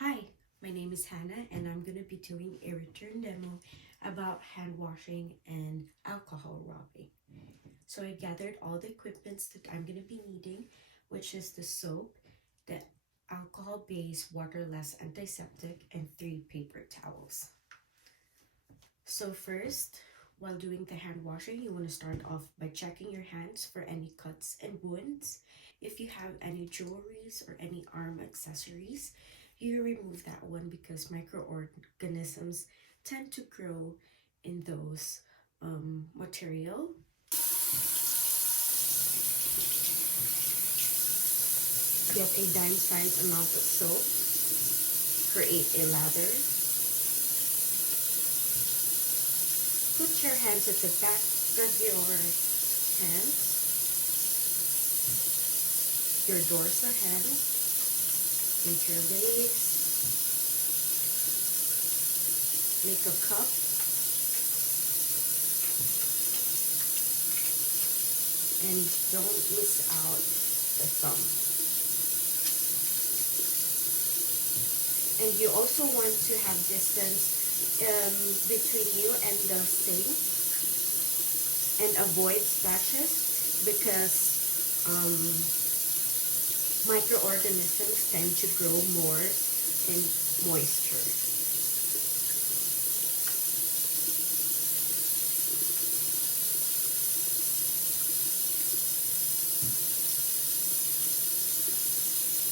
Hi, my name is Hannah and I'm going to be doing a return demo about hand washing and alcohol rubbing. So I gathered all the equipments that I'm going to be needing, which is the soap, the alcohol-based waterless antiseptic, and 3 paper towels. So first, while doing the hand washing, you want to start off by checking your hands for any cuts and wounds. If you have any jewelries or any arm accessories, you remove that one because microorganisms tend to grow in those material. Get a dime size amount of soap, create a lather, put your hands at the back of your hands, your dorsal hand, interlace, make a cup, and don't miss out the thumb. And you also want to have distance between you and the sink and avoid splashes because microorganisms tend to grow more in moisture.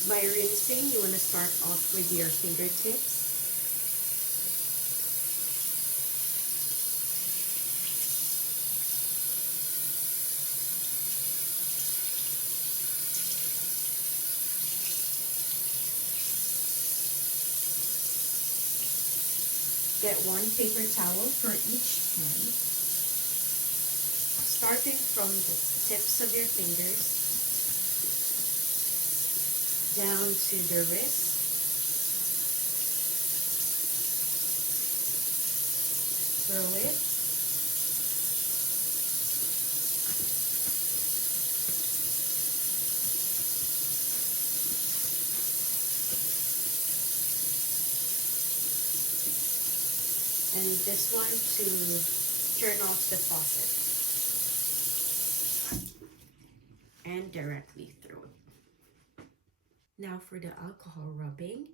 By rinsing, you want to start off with your fingertips. Get 1 paper towel for each hand, starting from the tips of your fingers down to the wrist. Throw it. And this one to turn off the faucet and directly throw it. Now for the alcohol rubbing,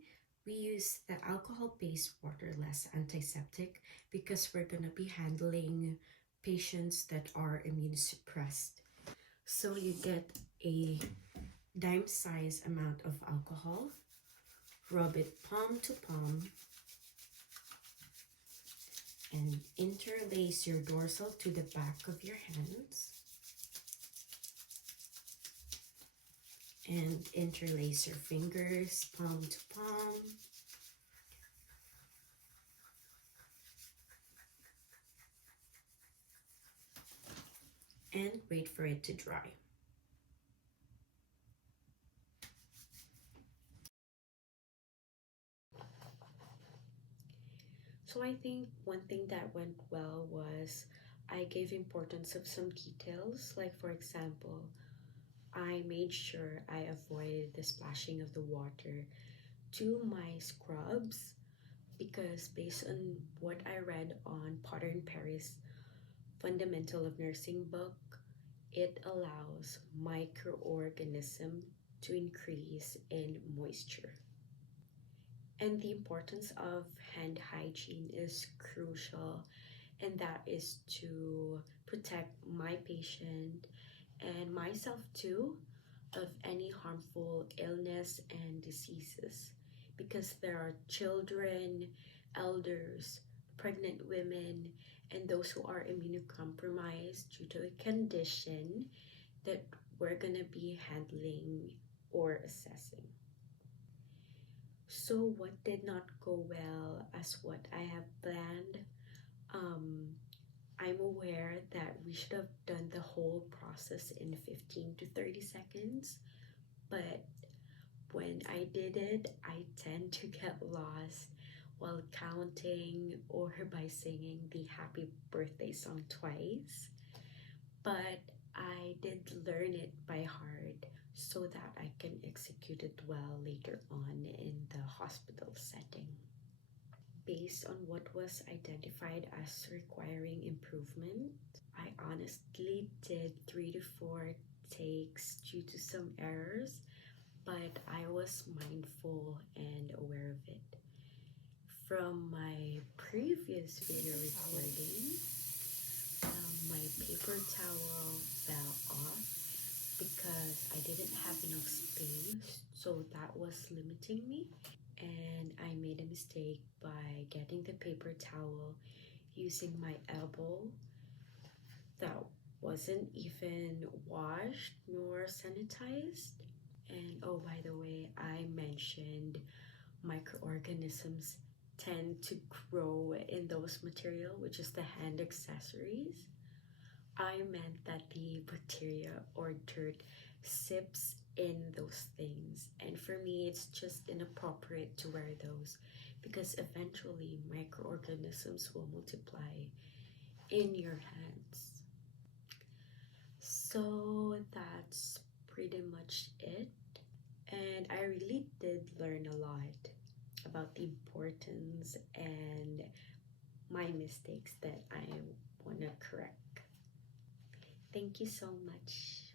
we use the alcohol-based waterless antiseptic because we're gonna be handling patients that are immunosuppressed. So you get a dime size amount of alcohol, rub it palm to palm, and interlace your dorsal to the back of your hands. And interlace your fingers palm to palm. And wait for it to dry. So I think one thing that went well was I gave importance of some details, like for example, I made sure I avoided the splashing of the water to my scrubs because based on what I read on Potter and Perry's Fundamental of Nursing book, it allows microorganism to increase in moisture. And the importance of hand hygiene is crucial, and that is to protect my patient and myself too of any harmful illness and diseases because there are children, elders, pregnant women, and those who are immunocompromised due to a condition that we're going to be handling or assessing. So what did not go well as what I have planned? I'm aware that we should have done the whole process in 15 to 30 seconds, but when I did it, I tend to get lost while counting or by singing the happy birthday song twice. But I did learn it by heart so that I can execute it well later on in the hospital. hospital setting. Based on what was identified as requiring improvement, I honestly did 3 to 4 takes due to some errors, but I was mindful and aware of it. From my previous video recording, my paper towel fell off because I didn't have enough space, so that was limiting me. And I made a mistake by getting the paper towel using my elbow that wasn't even washed nor sanitized. And oh, by the way, I mentioned microorganisms tend to grow in those material, which is the hand accessories. I meant that the bacteria or dirt sips in those things, and for me it's just inappropriate to wear those because eventually microorganisms will multiply in your hands. So that's pretty much it, and I really did learn a lot about the importance and my mistakes that I want to correct. Thank you so much.